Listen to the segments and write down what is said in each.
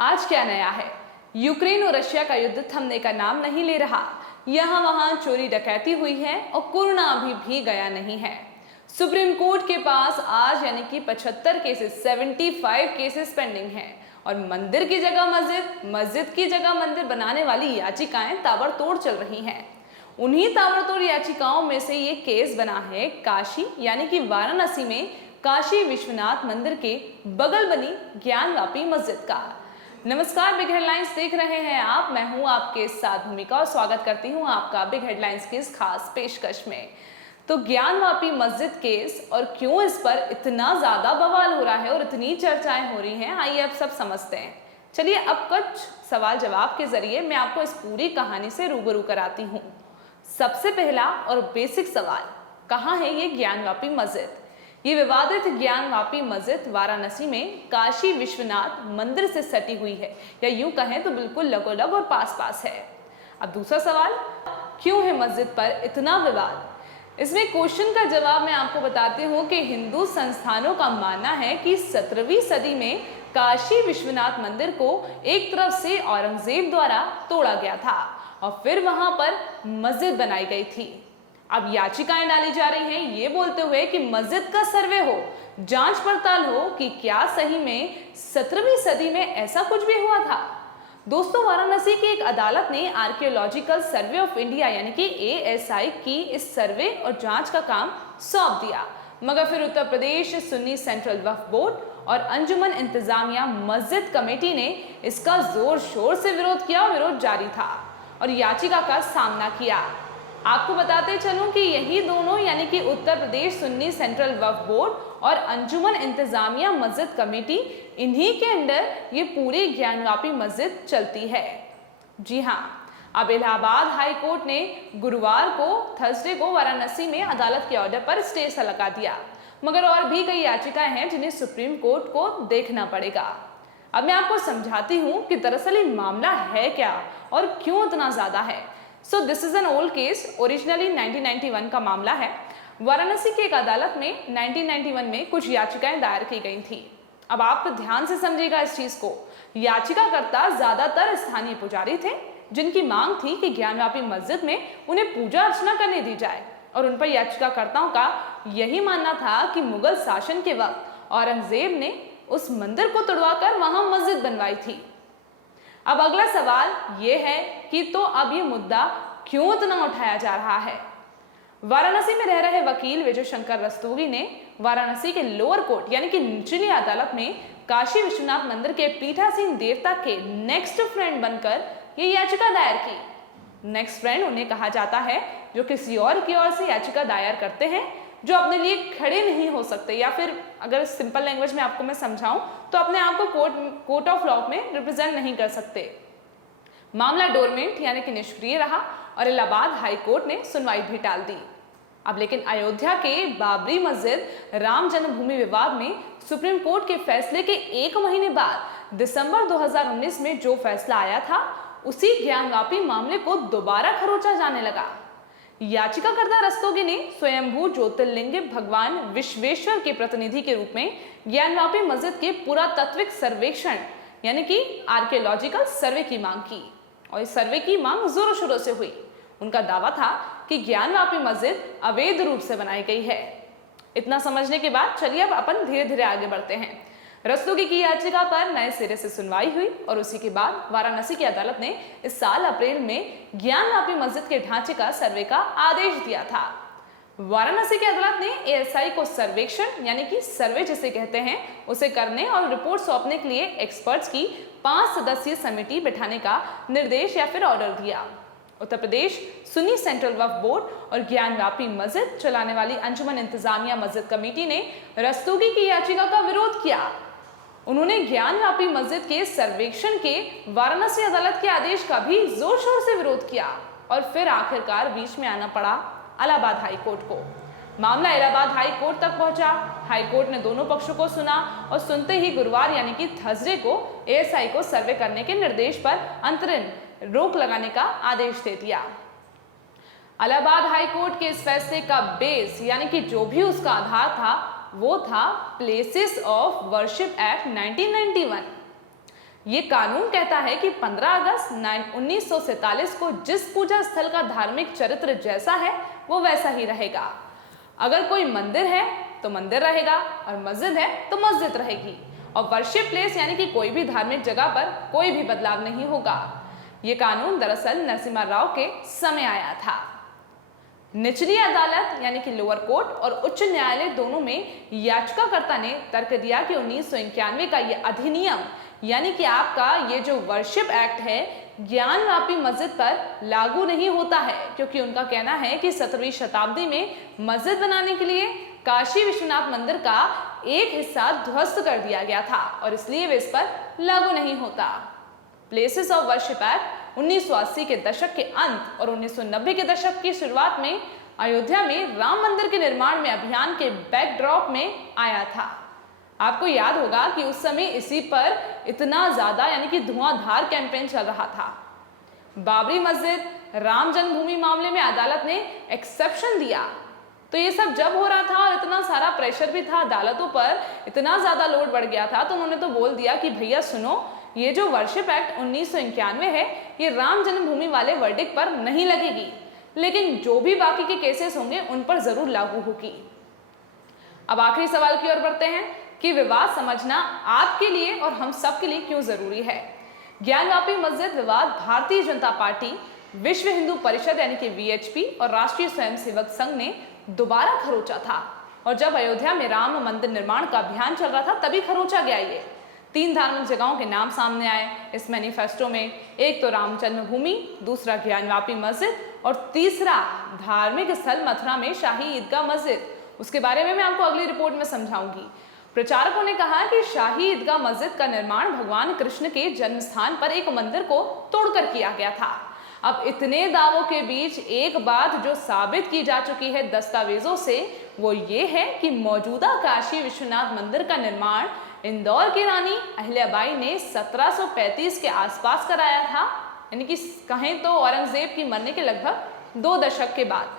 आज क्या नया है? यूक्रेन और रशिया का युद्ध थमने का नाम नहीं ले रहा। यहाँ वहाँ चोरी डकैती हुई है और कोरोना अभी भी गया नहीं है। सुप्रीम कोर्ट के पास आज यानी कि 75 केसेस 75 केसेस पेंडिंग हैं और मंदिर की जगह मस्जिद, मस्जिद की जगह मंदिर बनाने वाली याचिकाएं ताबड़तोड़ चल रही हैं। उन्हीं ताबड़तोड़ याचिकाओं में से ये केस बना है काशी यानी कि वाराणसी में काशी विश्वनाथ मंदिर के बगल बनी ज्ञानवापी मस्जिद का। नमस्कार, बिग हेडलाइंस देख रहे हैं आप। मैं हूं आपके साथ भूमिका और स्वागत करती हूं आपका बिग हेडलाइंस की इस खास पेशकश में। तो ज्ञानवापी मस्जिद केस और क्यों इस पर इतना ज्यादा बवाल हो रहा है और इतनी चर्चाएं हो रही हैं, आइए अब सब समझते हैं। चलिए अब कुछ सवाल जवाब के जरिए मैं आपको इस पूरी कहानी से रूबरू कराती हूँ। सबसे पहला और बेसिक सवाल, कहाँ है ये ज्ञानवापी मस्जिद? ये विवादित ज्ञानवापी मस्जिद वाराणसी में काशी विश्वनाथ मंदिर से सटी हुई है, या यूं कहें तो बिल्कुल लगोलग और पास पास है। अब दूसरा सवाल, क्यों है मस्जिद पर इतना विवाद? इसमें क्वेश्चन का जवाब मैं आपको बताती हूँ कि हिंदू संस्थानों का मानना है कि 17वीं सदी में काशी विश्वनाथ मंदिर को एक तरफ से औरंगजेब द्वारा तोड़ा गया था और फिर वहां पर मस्जिद बनाई गई थी। अब याचिकाएं डाली जा रही हैं ये बोलते हुए कि मस्जिद का सर्वे हो, जांच पड़ताल हो कि क्या सही में 17वीं सदी में ऐसा कुछ भी हुआ था। दोस्तों, वाराणसी की एक अदालत ने आर्कियोलॉजिकल सर्वे ऑफ इंडिया यानी कि ASI की इस सर्वे और जांच का काम सौंप दिया, मगर फिर उत्तर प्रदेश सुन्नी सेंट्रल वक्फ बोर्ड और अंजुमन इंतजामिया मस्जिद कमेटी ने इसका जोर शोर से विरोध किया और विरोध जारी था और याचिका का सामना किया। आपको बताते चलूं कि यही दोनों यानी कि उत्तर प्रदेश सुन्नी सेंट्रल वक्फ बोर्ड और अंजुमन इंतजामिया मस्जिद कमेटी, इन्हीं के अंडर ये पूरी ज्ञानवापी मस्जिद चलती है। जी हाँ, अब इलाहाबाद हाई कोर्ट ने गुरुवार को थर्सडे को वाराणसी में अदालत के ऑर्डर पर स्टे सा लगा दिया, मगर और भी कई याचिकाएं हैं जिन्हें सुप्रीम कोर्ट को देखना पड़ेगा। अब मैं आपको समझाती हूँ कि दरअसल ये मामला है क्या और क्यों इतना ज्यादा है। So this is an old case, originally 1991 का मामला है। वाराणसी की एक अदालत में 1991 में कुछ याचिकाएं दायर की गई थी। अब आप ध्यान से समझिएगा इस चीज को। याचिकाकर्ता ज्यादातर स्थानीय पुजारी थे जिनकी मांग थी कि ज्ञानवापी मस्जिद में उन्हें पूजा अर्चना करने दी जाए और उन पर याचिकाकर्ताओं का यही मानना था कि मुगल शासन के वक्त औरंगजेब ने उस मंदिर को तोड़वाकर वहां मस्जिद बनवाई थी। अब अगला सवाल ये है कि तो अब ये मुद्दा क्यों इतना उठाया जा रहा है? वाराणसी में रह रहे वकील विजय शंकर रस्तोगी ने वाराणसी के लोअर कोर्ट यानी कि निचली अदालत में काशी विश्वनाथ मंदिर के पीठासीन देवता के नेक्स्ट फ्रेंड बनकर ये याचिका दायर की। नेक्स्ट फ्रेंड उन्हें कहा जाता है जो किसी और की ओर से याचिका दायर करते हैं, जो अपने लिए खड़े नहीं हो सकते, या फिर अगर सिंपल लैंग्वेज में आपको मैं समझाऊं तो अपने आप को कोर्ट ऑफ लॉ में रिप्रेजेंट नहीं कर सकते। मामला डोरमेंट यानी कि निष्क्रिय रहा और इलाहाबाद हाई कोर्ट ने सुनवाई भी टाल दी। अब लेकिन अयोध्या के बाबरी मस्जिद राम जन्मभूमि विवाद में सुप्रीम कोर्ट के फैसले के एक महीने बाद दिसंबर 2019 में जो फैसला आया था, उसी ज्ञानवापी मामले को दोबारा खरोचा जाने लगा। याचिकाकर्ता रस्तोगी ने स्वयंभू ज्योतिर्लिंग भगवान विश्वेश्वर के प्रतिनिधि के रूप में ज्ञानवापी मस्जिद के पुरातात्विक सर्वेक्षण यानी कि आर्कियोलॉजिकल सर्वे की मांग की और इस सर्वे की मांग जोरों शोरों से हुई। उनका दावा था कि ज्ञानवापी मस्जिद अवैध रूप से बनाई गई है। इतना समझने के बाद चलिए अब अपन धीरे धीरे आगे बढ़ते हैं। रस्तोगी की याचिका पर नए सिरे से सुनवाई हुई और उसी के बाद वाराणसी की अदालत ने इस साल अप्रैल में ज्ञानवापी मस्जिद के ढांचे का सर्वे का आदेश दिया था। वाराणसी की अदालत ने ASI को सर्वेक्षण यानी कि सर्वे जिसे कहते हैं उसे करने और रिपोर्ट सौंपने के लिए एक्सपर्ट्स की 5 सदस्यीय समिति बैठाने का निर्देश या फिर ऑर्डर दिया। उत्तर प्रदेश सुन्नी सेंट्रल वक्फ बोर्ड और ज्ञानवापी मस्जिद चलाने वाली अंजुमन इंतजामिया मस्जिद कमेटी ने रस्तोगी की याचिका का विरोध किया। उन्होंने ज्ञानवापी मस्जिद के सर्वेक्षण के वाराणसी अदालत के आदेश का भी जोर शोर से विरोध किया और फिर आखिरकार बीच में आना पड़ा इलाहाबाद हाई कोर्ट को। मामला इलाहाबाद हाई कोर्ट तक पहुंचा। हाई कोर्ट ने दोनों पक्षों को सुना और सुनते ही गुरुवार यानी कि थर्सडे को ASI को सर्वे करने के निर्देश पर अंतरिम रोक लगाने का आदेश दे दिया। इलाहाबाद हाई कोर्ट के इस फैसले का बेस यानी कि जो भी उसका आधार था वो था प्लेसेस ऑफ वर्शिप एक्ट 1991। ये कानून कहता है कि 15 अगस्त 1947 को जिस पूजा स्थल का धार्मिक चरित्र जैसा है वो वैसा ही रहेगा। अगर कोई मंदिर है तो मंदिर रहेगा और मस्जिद है तो मस्जिद रहेगी, और वर्शिप प्लेस यानी कि कोई भी धार्मिक जगह पर कोई भी बदलाव नहीं होगा। ये कानून दरअसल नरसिम्हा राव के समय आया था। निचली अदालत यानी कि लोअर कोर्ट और उच्च न्यायालय दोनों में याचिकाकर्ता ने तर्क दिया कि 1991 का ये अधिनियम यानी कि आपका ये जो वर्शिप एक्ट है ज्ञानवापी मस्जिद पर लागू नहीं होता है, क्योंकि उनका कहना है कि 17वीं शताब्दी में मस्जिद बनाने के लिए काशी विश्वनाथ मंदिर का एक हिस्सा ध्वस्त कर दिया गया था और इसलिए वे इस पर लागू नहीं होता। प्लेसेस ऑफ वर्शिप एक्ट 1980 के दशक के अंत और 1990 के दशक की शुरुआत में अयोध्या में राम मंदिर के निर्माण में अभियान के बैकड्रॉप में आया था। आपको याद होगा कि उस समय इसी पर इतना ज्यादा यानी कि धुआंधार कैंपेन चल रहा था। बाबरी मस्जिद, राम जन्मभूमि मामले में अदालत ने एक्सेप्शन दिया। तो ये सब जब हो रहा था और इतना सारा प्रेशर भी था अदालतों पर, इतना ज्यादा लोड बढ़ गया था, तो उन्होंने तो बोल दिया कि भैया सुनो, ये जो वर्शिप एक्ट 1991 है ये राम जन्मभूमि वाले वर्डिक्ट पर नहीं लगेगी, लेकिन जो भी बाकी के केसेस होंगे उन पर जरूर लागू होगी। अब आखिरी सवाल की ओर बढ़ते हैं कि विवाद समझना आपके लिए और हम सब के लिए क्यों जरूरी है। ज्ञानवापी मस्जिद विवाद भारतीय जनता पार्टी, विश्व हिंदू परिषद यानी कि वीएचपी और राष्ट्रीय स्वयंसेवक संघ ने दोबारा खरोचा था, और जब अयोध्या में राम मंदिर निर्माण का अभियान चल रहा था तभी खरोचा गया। ये 3 धार्मिक जगहों के नाम सामने आए इस मैनिफेस्टो में। एक तो राम जन्मभूमि, दूसरा ज्ञानवापी मस्जिद और तीसरा धार्मिक स्थल मथुरा में शाही ईदगाह मस्जिद। उसके बारे में मैं आपको अगली रिपोर्ट में समझाऊंगी। प्रचारकों ने कहा कि शाही ईदगाह मस्जिद का निर्माण भगवान कृष्ण के जन्म स्थान पर एक मंदिर को तोड़कर किया गया था। अब इतने दावों के बीच एक बात जो साबित की जा चुकी है दस्तावेजों से, वो ये है कि मौजूदा काशी विश्वनाथ मंदिर का निर्माण इंदौर की रानी अहिल्याबाई ने 1735 के आसपास कराया था, यानी कि कहें तो औरंगजेब की मरने के लगभग 2 दशक के बाद।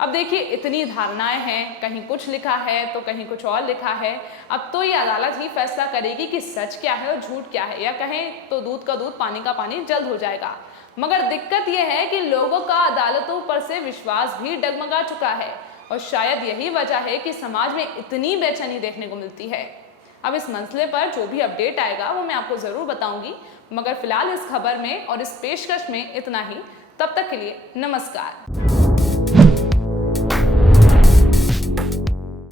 अब देखिए इतनी धारणाएं हैं, कहीं कुछ लिखा है तो कहीं कुछ और लिखा है। अब तो ये अदालत ही फैसला करेगी कि सच क्या है और झूठ क्या है, या कहें तो दूध का दूध पानी का पानी जल्द हो जाएगा। मगर दिक्कत यह है कि लोगों का अदालतों पर से विश्वास भी डगमगा चुका है, और शायद यही वजह है कि समाज में इतनी बेचैनी देखने को मिलती है। अब इस मसले पर जो भी अपडेट आएगा वो मैं आपको जरूर बताऊंगी, मगर फिलहाल इस खबर में और इस पेशकश में इतना ही। तब तक के लिए नमस्कार।